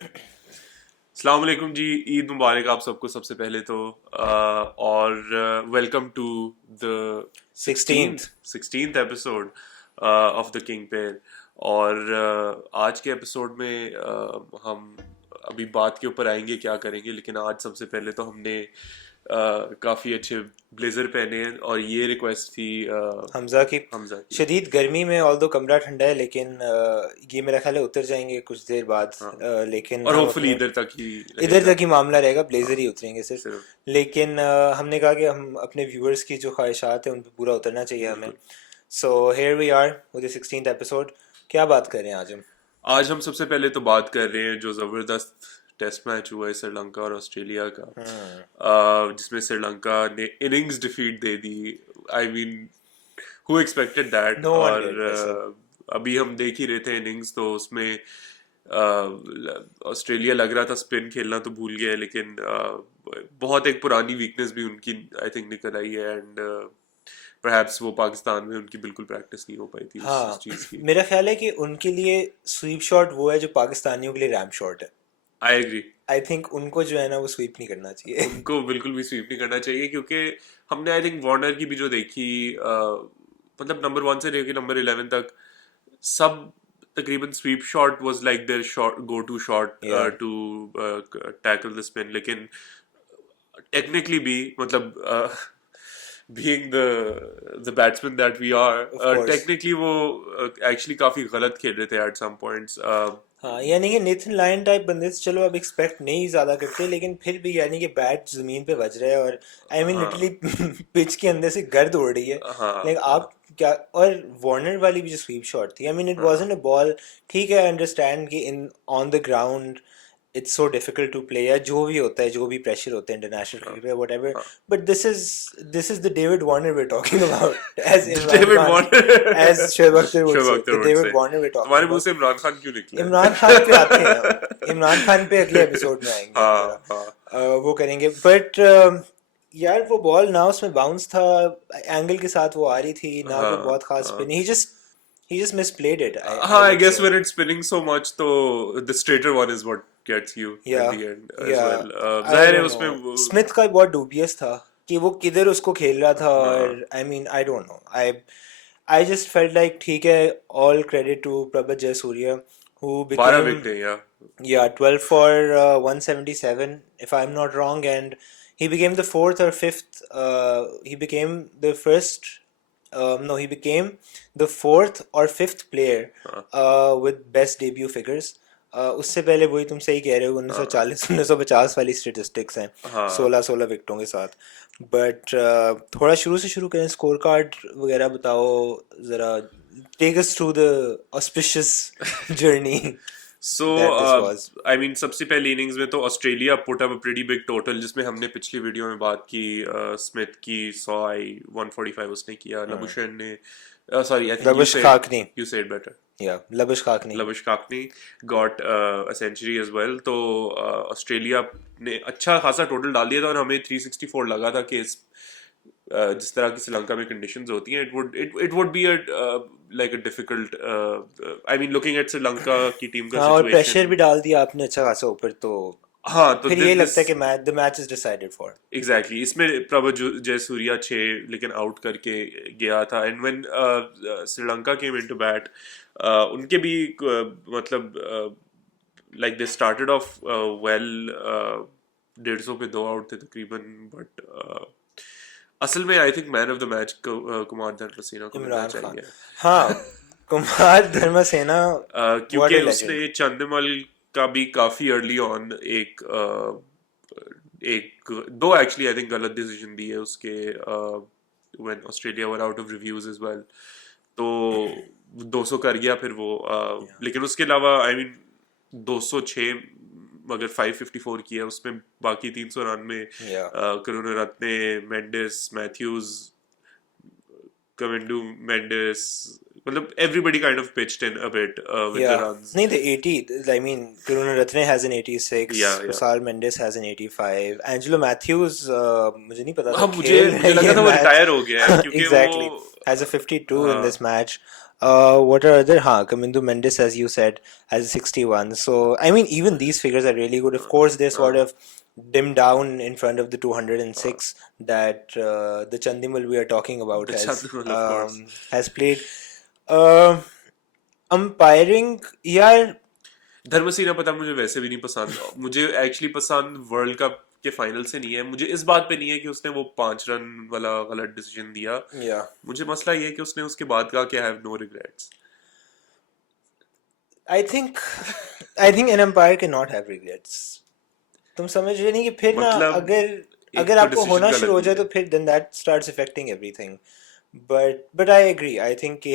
अस्सलाम वालेकुम जी, ईद मुबारक आप सबको सबसे पहले तो और welcome to the 16th. Sixteenth episode of the king pair. और आज के एपिसोड में हम अभी बात के ऊपर आएंगे क्या करेंगे, लेकिन आज सबसे पहले तो हमने काफ़ी अच्छे ब्लेजर पहने हैं और ये रिक्वेस्ट थी हमजा की हमजा की। शदीद गर्मी में ऑल्दो कमरा ठंडा है, लेकिन ये मेरा ख्याल है उतर जाएंगे कुछ देर बाद। हाँ, लेकिन और हम होपफुली अपने इधर तक ही इधर रहेगा। तक ही मामला रहेगा, हाँ, ब्लेजर ही उतरेंगे सिर्फ। सिर्फ लेकिन हमने कहा कि हम अपने व्यूअर्स की जो ख्वाहिशात हैं उन पर पूरा उतरना चाहिए हमें। बिल्कुल। So here we are with the 16th episode. क्या बात कर रहे हैं आज हम? आज हम सबसे पहले तो बात कर रहे हैं जो ज़बरदस्त टेस्ट मैच हुआ है श्रीलंका और ऑस्ट्रेलिया का, जिसमें श्रीलंका ने इनिंग्स डिफीट दे दी। I mean who expected that. No one और डिड ऐसे। अभी हम देख ही रहे थे इनिंग्स, तो उसमें ऑस्ट्रेलिया लग रहा था स्पिन खेलना तो भूल गया है, लेकिन बहुत एक पुरानी वीकनेस भी उनकी आई थिंक निकल आई है। एंड परहैप्स वो पाकिस्तान में उनकी बिल्कुल प्रैक्टिस नहीं हो पाई थी उस हाँ, चीज़ की। मेरा ख्याल है कि उनके लिए स्वीप शॉट वो है जो पाकिस्तानियों के लिए रैम शॉट है। I agree. आई थिंक उनको जो है ना वो स्वीप नहीं करना चाहिए। उनको बिल्कुल भी स्वीप नहीं करना चाहिए, क्योंकि हमने आई थिंक वार्नर की भी जो देखी, मतलब नंबर 1 से लेकर नंबर 11 तक सब तकरीबन sweep shot was like their shot go to shot या टू टैकल द स्पिन। लेकिन टेक्निकली भी मतलब being the batsman that we are, of course. Technically वो एक्चुअली काफी गलत खेल रहे थे एट सम पॉइंट्स। हाँ, यानी कि नेथन लायन टाइप बंदे से चलो अब एक्सपेक्ट नहीं ज़्यादा करते, लेकिन फिर भी यानी कि बैट ज़मीन पे बज रहा है और आई मीन लिटरली हाँ पिच के अंदर से गर्द उड़ रही है। हाँ लाइक आप क्या, और वार्नर वाली भी जो स्वीप शॉट थी, I mean it wasn't a ball. ठीक है, आई अंडरस्टैंड कि in on the ground it's so difficult to play, या जो भी होता है, जो भी प्रेशर होता है इंटरनेशनल क्रिकेट में, वट एवर। हाँ। But this is the David Warner we talking about, as Imran David Khan, as Warner Shoaib Akhtar would Shoaib say, Akhtar the would David say. Warner we talking तुम्हारे मुंह अबाउट। से इमरान खान क्यों निकला इमरान खान पे आते हैं हम। इमरान खान पे अगले एपिसोड में आएंगे हम हाँ जरा। हाँ वो करेंगे, बट यार वो बॉल ना उसमें बाउंस था, एंगल के साथ वो आ रही थी ना, कोई हाँ बहुत खास हाँ spin, he just misplayed it, I हाँ। I would guess say. When it's spinning so much तो the straighter one is what gets you या एट द एंड एज या वेल। आई जाहिर है डोंट नो, उसमें स्मिथ का बहुत dubious था कि वो किधर उसको खेल रहा था। हाँ और I mean I don't know, I just felt like ठीक है, all credit to Prabath Jayasuriya who 12 became, wicket या yeah, 12 for 177 if I'm not wrong, and he became the fourth or fifth, he became the first, no, he became the fourth or fifth player हाँ with best debut figures. उससे पहले वही तुम सही कह रहे हो, हाँ 1940 1950 वाली स्टेटिस्टिक्स हैं, हाँ। 16 विकेटों के साथ। बट थोड़ा शुरू से शुरू करें, स्कोर कार्ड वगैरह बताओ ज़रा, take us through the auspicious journey so that this was. I mean सबसे पहली इनिंग्स में तो Australia put up a pretty big total, जिसमें हमने पिछली वीडियो में बात की। स्मिथ की 100 आई, 145 उसने किया। लबुशेन ने, sorry I think Labush Khakni, you said better. yeah, Labush Khakni. Labuschagne got a century as well. तो ऑस्ट्रेलिया ने अच्छा खासा टोटल डाल दिया था, और हमें 364 लगा था कि जिस तरह की श्रीलंका में कंडीशंस होती हैं, it would be like a difficult, I mean looking at Sri Lanka की टीम का हाँ, और प्रेशर सिचुएशन। भी डाल दिया आपने अच्छा खासा ऊपर, तो हाँ तो फिर ये दिस लगता है कि the match is decided for. Exactly इसमें प्रभु जयसूर्या 6 लेकिन आउट करके गया था। And when Sri Lanka came into bat, उनके भी मतलब like they started off well, 150 पे 2 आउट थे तकरीबन। बट असल में I think man of the match Kumar Dharmasena को मिलना इमरान खान, चाहिए। हाँ, कुमार धर्मसेना, व्हाट क्योंकि अ लेजेंड। उसने चंदिमल का भी काफी अर्ली ऑन एक दो एक्चुअली आई थिंक गलत डिसीजन दिए उसके, when Australia were out of reviews as well. तो 200 कर गया फिर वो, लेकिन उसके अलावा आई मीन 206 मगर 554 किया उसमें, बाकी 300 रन में या करुणारत्ने, मेंडिस, मैथ्यूज, कविंडू, मेंडिस, मतलब everybody kind of pitched in a bit with the Yeah. runs. नहीं, the 80, I mean, Karunaratne has an 86, Yeah, yeah. Kusal Mendes has an 85, Angelo Matthews, मुझे नहीं पता था हाँ मुझे खेल मुझे रही लगा है था वो मैच। रिटायर हो गया है, क्योंकि Exactly, वो has a 52 in हाँ this match. What are other? Kamindu Mendes, as you said, has 61. So, I mean, even these figures are really good. Of course, they sort of dim down in front of the 206 that the Chandimal we are talking about The Chandimal, of course. has played. Uh, Umpiring, yeah, Dharmasena पता मुझे वैसे भी नहीं पसंद. मुझे actually पसंद world cup के final से नहीं है. मुझे इस बात पे नहीं है कि उसने वो 5 रन वाला गलत डिसीजन दिया. yeah. मुझे मसला ये है कि उसने उसके बाद कहा कि I have no regrets. I think I think an umpire cannot have regrets. तुम समझ रहे नहीं कि फिर ना मतलब अगर एक अगर तो आपको डिसीजन होना शुरू गलत हो जाए दिया तो है. फिर then that starts affecting everything. But I agree. I think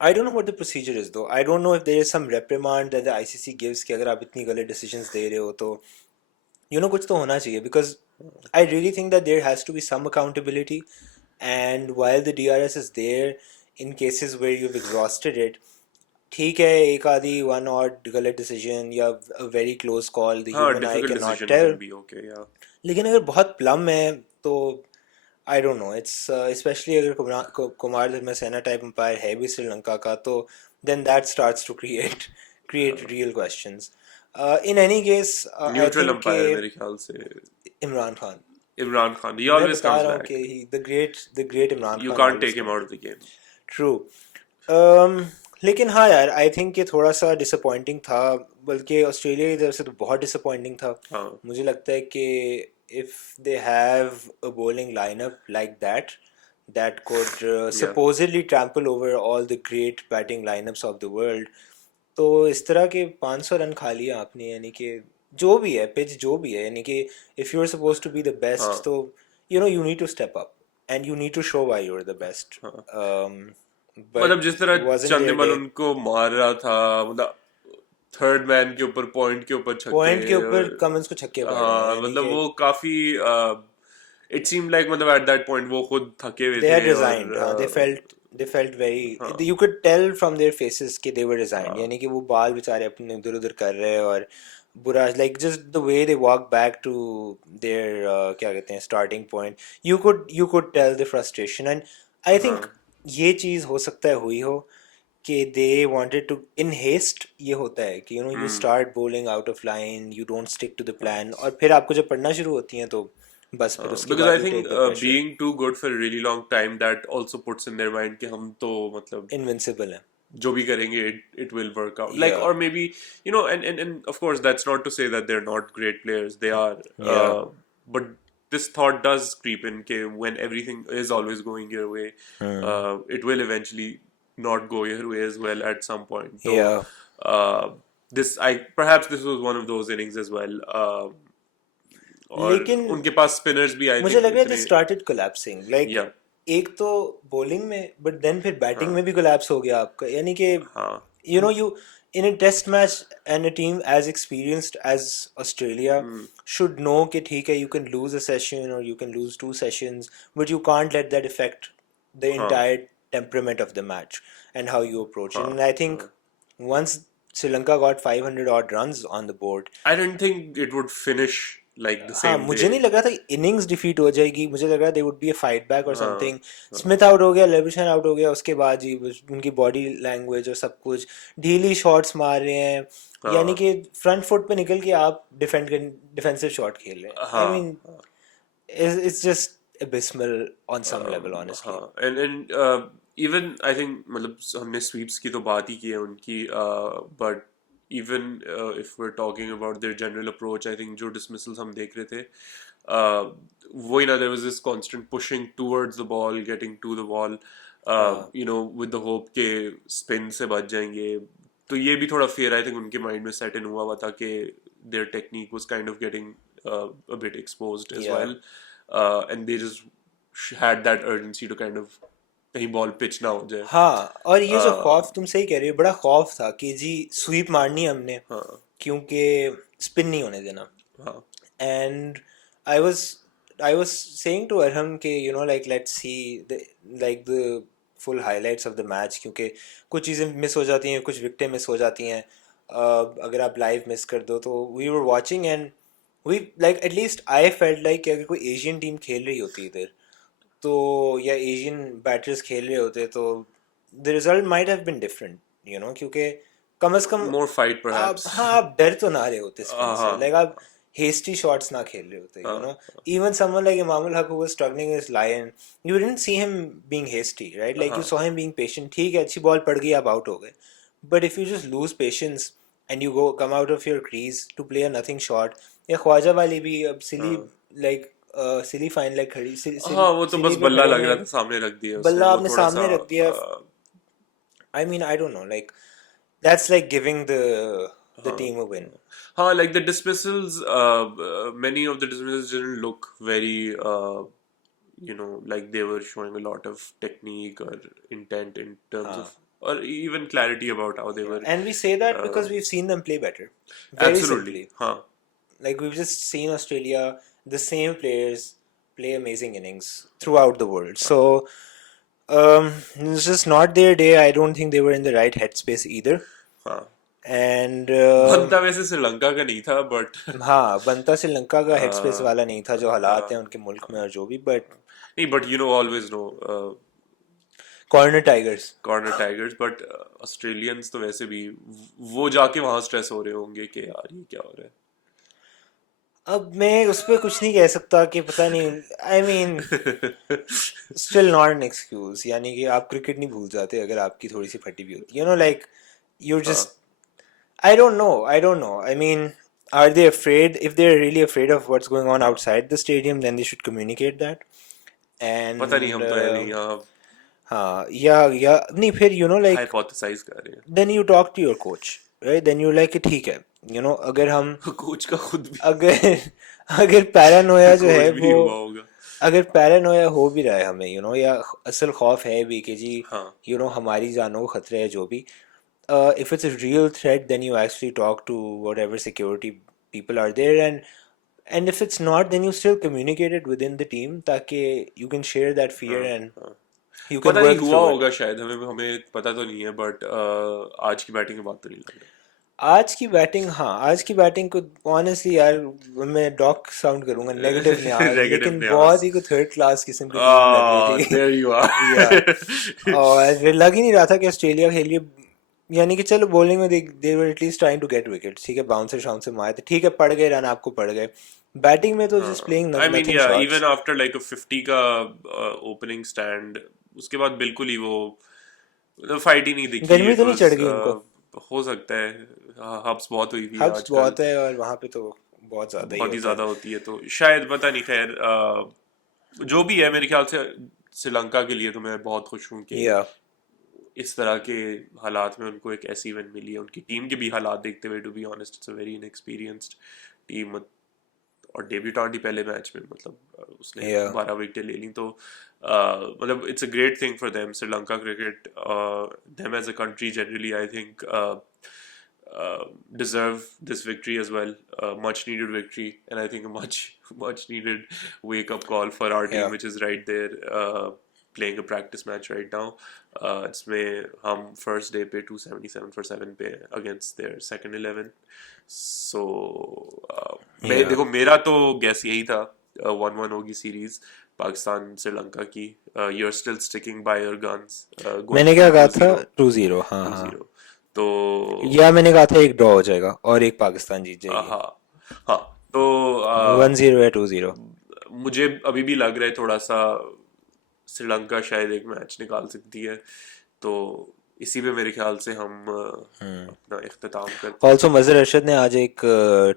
I don't know what the procedure is though. I don't know if there is some reprimand that the ICC gives कि अगर आप इतनी गलत decisions दे रहे हो तो कुछ तो होना चाहिए because I really think that there has to be some accountability, and while the DRS is there in cases where you've exhausted it, ठीक है एक आधी one odd गलत decision या a very close call the हाँ, human eye difficult cannot decision tell, can be okay या. लेकिन अगर बहुत plum है तो I don't know. It's especially अगर कुमार धर्मसेना type umpire है भी श्रीलंका का तो then that starts to create real questions. In any case, I neutral think umpire मेरे ख्याल से Imran Khan. इमरान खान. ही मैं ऑलवेज बता कम्स रहा हूँ कि back. the great Imran you Khan can't always take him comes. Out of the game. True. लेकिन हाँ यार आई थिंक ये थोड़ा सा डिसअपॉइंटिंग था, बल्कि ऑस्ट्रेलिया की तरफ से तो बहुत डिसअपॉइंटिंग था. हाँ. मुझे लगता है कि if they have a bowling lineup like that could या. supposedly trample over all the great batting lineups of the world, तो इस तरह के 500 रन खा लिया आपने, यानी कि जो भी है पिच जो भी है, यानी कि if you're supposed to be the best हाँ. तो you need to step up and you need to show why you're the best. हाँ. मतलब But जिस तरह wasn't their चंदिमल day. उनको मार रहा था, मतलब थर्ड मैन के ऊपर पॉइंट के ऊपर छक्के. पॉइंट के ऊपर कमिंस को छक्के पड़ रहे हैं, हाँ, यानी मतलब कि वो काफी इट सीम लाइक मतलब एट दैट पॉइंट वो खुद थके हुए they थे had और resigned. हाँ, they felt very, हाँ. you could tell from their faces कि they were resigned, हाँ. यानी कि वो बाल बेचारे अपने इधर उधर कर रहे हैं और बुरा, like just the way they walk back to their क्या कहते हैं starting point, you could tell the frustration. And I think हाँ. ये चीज़ हो सकता है हुई हो कि they wanted to in haste. ये होता है कि you hmm. start bowling out of line, you don't stick to the plan, और फिर आपको जब पढ़ना शुरू होती हैं तो बस फिर उसके Because I बाद you think take the pressure. being too good for a really long time that also puts in their mind कि हम तो मतलब Invincible है. जो भी करेंगे it will work out, like, Yeah, or maybe and of course that's not to say that they're not great players, they are. yeah. But this thought does creep in कि when everything is always going your way, it will eventually not go your way as well at some point. So Yeah. this I perhaps this was one of those innings as well. और लेकिन उनके पास spinners भी आई मुझे think लग रहा है they इतने. started collapsing. Like या. एक तो bowling में, but then फिर batting हाँ. में भी collapse हो गया आपका, यानी कि हाँ. you in a test match and a team as experienced as Australia should know कि ठीक है you can lose a session or you can lose 2 sessions, but you can't let that affect the हाँ. entire temperament of the match and how you approach it. हाँ. And I think once Sri Lanka got 500 odd runs on the board, I didn't think it would finish like the हाँ same मुझे day. नहीं लग रहा था innings defeat हो जाएगी, मुझे लग रहा था they would be a fight back और हाँ. समथिंग. हाँ. स्मिथ आउट हो गया, लेविशन आउट हो गया, उसके बाद ही उनकी बॉडी लैंग्वेज और सब कुछ ढीली शॉट्स मार रहे हैं, यानी हाँ. कि फ्रंट फुट पे निकल के आप डिफेंसिव शॉट खेल रहे हैं. आई हाँ. Mean it's just abysmal on some level honestly. हाँ. and even I think मतलब हमने sweeps की तो बात ही की है उनकी, but even if we're talking about their general approach, I think जो dismissals हम देख रहे थे, वही ना, there was this constant pushing towards the ball, getting to the ball, with the hope के spin से बच जाएंगे. तो ये भी थोड़ा fear I think उनके mind में set in हुआ हुआ था कि their technique was kind of getting a bit exposed as Yeah. well, and they just had that urgency to kind of कहीं बॉल पिच ना हो जाए. हाँ, और ये जो खौफ तुम सही कह रहे हो, बड़ा खौफ था कि जी स्वीप मारनी है हमने हाँ. क्योंकि स्पिन नहीं होने देना. हाँ. And I was I was saying to Arham कि like let's see the full highlights of the match, क्योंकि कुछ चीज़ें मिस हो जाती हैं, कुछ विकेटें मिस हो जाती हैं. अगर आप लाइव मिस कर दो तो we were watching and we like at least I felt like कि अगर कोई एशियन टीम खेल रही होती इधर तो, या एशियन बैटर्स खेल रहे होते तो the result might have been different, you know, क्योंकि कम से कम More fight आप, perhaps. हाँ, आप डर तो ना रहे होते स्पिन से, हाँ like आप hasty shots ना खेल रहे होते, you हाँ know. Even someone like Imamul Haq who was struggling against Lion, you didn't see him being hasty, right? Like you हाँ saw him being patient. ठीक है, अच्छी बॉल पड़ गई, आप आउट हो गए. But if you just lose patience and you come out of your crease to play a nothing shot, या ख्वाजा वाली भी अब सिली, हाँ like सिली फाइन लाइक खड़ी, हाँ, वो तो सिली बस पे बल्ला खड़े लग रहा हैं, था, सामने रख दिया उसने, बल्ला वो आपने थोड़ा सा सामने रख दिया. I mean, I don't know, like that's like giving the हाँ team a win. हाँ, like the dismissals, many of the dismissals didn't look very, like they were showing a lot of technique or intent in terms हाँ. of, or even clarity about how they Yeah, were. and we say that Uh, because we've seen them play better. Very Absolutely, simply. huh? Like we've just seen Australia, the same players play amazing innings throughout the world. So it's just not their day. I don't think they were in the right headspace either. हाँ, And बनता वैसे श्रीलंका का नहीं था, but हाँ, बनता श्रीलंका का headspace वाला नहीं था, जो हालात हैं उनके मुल्क में और जो भी, बट नहीं, but always no corner tigers. Corner tigers, but Australians तो वैसे भी वो जाके वहां स्ट्रेस हो रहे होंगे कि यार ये क्या हो रहा अब मैं उस पर कुछ नहीं कह सकता कि पता नहीं. आई मीन है. स्टिल नॉट एन एक्सक्यूज, यानी कि आप क्रिकेट नहीं भूल जाते अगर आपकी थोड़ी सी फटी भी होती, यू नो, लाइक यू हाँ, just, I don't know. I mean, are they afraid? If they're really afraid of what's going on हाँ, outside the stadium, then they should communicate that. पता नहीं, And हम तो है नहीं यहाँ, हाँ, या नहीं, फिर you know, like हाइपोथेसाइज कर रहे then you talk to your coach, right? Then you're like ठीक है, you know, अगर हम, हैं. कोच का खुद भी अगर अगर पैरानोया जो कोच है भी वो, हुआ होगा. अगर पैरानोया हो भी रहा है हमें, you know, या असल खौफ है भी कि जी, हाँ you know, हमारी जानों को खतरा है जो भी, if it's a real threat, then you actually talk to whatever security people are there, and if it's not, then you still communicate it within the team, ताकि you can share that fear हाँ and हाँ, you can पता नहीं work हुआ through it. होगा शायद, हमें हमें पता तो नहीं है, बट आज की बैटिंग के बाद तो नहीं लग आज की बैटिंग, हाँ, आज की बैटिंग को ऑनेस्टली यार, मैं डॉक साउंड करूंगा, नेगेटिव रहा. न्याज, नेगेटिव लेकिन बहुत न्यास. ही को थर्ड क्लास किस्म की टीम लग रही थी. देयर यू या, आर. और फिर लग ही नहीं रहा था कि ऑस्ट्रेलिया खेलिए, यानी कि चलो बॉलिंग में they were at least trying to get wicket, ठीक है, बाउंसर शाउंसर मारे थे, ठीक है, पड़ गए रन, आपको पड़ गए. बैटिंग में तो just playing I mean, nothing या shots. Even after like a 50 का ओपनिंग स्टैंड, उसके बाद बिल्कुल ही वो फाइट ही नहीं दिखी. गर्मी इट तो नहीं वाज, चढ़ गई उनको. हो सकता है, हब्स बहुत हुई थी हब्स आजकल, बहुत है और वहाँ पे तो बहुत ज़्यादा ही बहुत ही होता है. ज्यादा होती है, तो शायद पता नहीं. खैर, जो भी है, मेरे ख्याल से श्रीलंका के लिए तो मैं बहुत खुश हूँ कि या, इस तरह के हालात में उनको एक ऐसी विन मिली है. उनकी टीम के भी हालात देखते हुए, to be honest, it's a very inexperienced team, और डेब्यूटेंट ही पहले मैच में, मतलब उसने या, 12 विकेटें ले ली, तो मतलब it's a great thing for them. Sri Lanka cricket, them as a country generally, I think deserve this victory as well. Much needed victory, and I think a much needed wake up call for our team, या, which is right there, playing a practice match right now. इसमें हम first day पे 277 for 7 पे against their second 11. So मैं, या. देखो, मेरा तो guess यही था, 1-1 होगी सीरीज पाकिस्तान श्रीलंका की. You're still sticking by your guns, going मैंने क्या for कहा था, 2-0. 2-0, हाँ टू हाँ. जीरो तो या मैंने कहा था एक ड्रॉ हो जाएगा और एक पाकिस्तान जीत जाएगी. हाँ हाँ, तो 1-0 या 2-0. मुझे अभी भी लग रहा है थोड़ा सा श्रीलंका शायद एक मैच निकाल सकती है, तो इसी पे मेरे ख्याल से हम अपना इख्तिताम करते हैं. ऑल्सो मजहर अरशद ने आज एक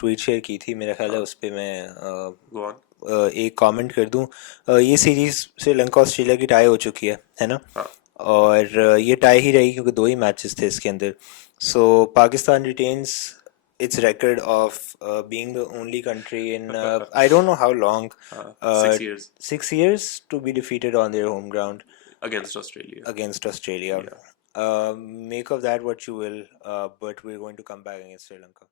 ट्वीट शेयर की थी, मेरा ख्याल है हाँ, उस पर मैं गो ऑन. एक कमेंट कर दूं. ये सीरीज श्रीलंका ऑस्ट्रेलिया की टाई हो चुकी है ना. हाँ और ये टाई ही रही क्योंकि दो ही मैचेस थे इसके अंदर. So Pakistan retains its record of being the only country in I don't know how long, हाँ, uh, 6 years 6 years to be defeated on their home ground against Australia. against Australia. Yeah. Make of that what you will, but we're going to come back against Sri Lanka.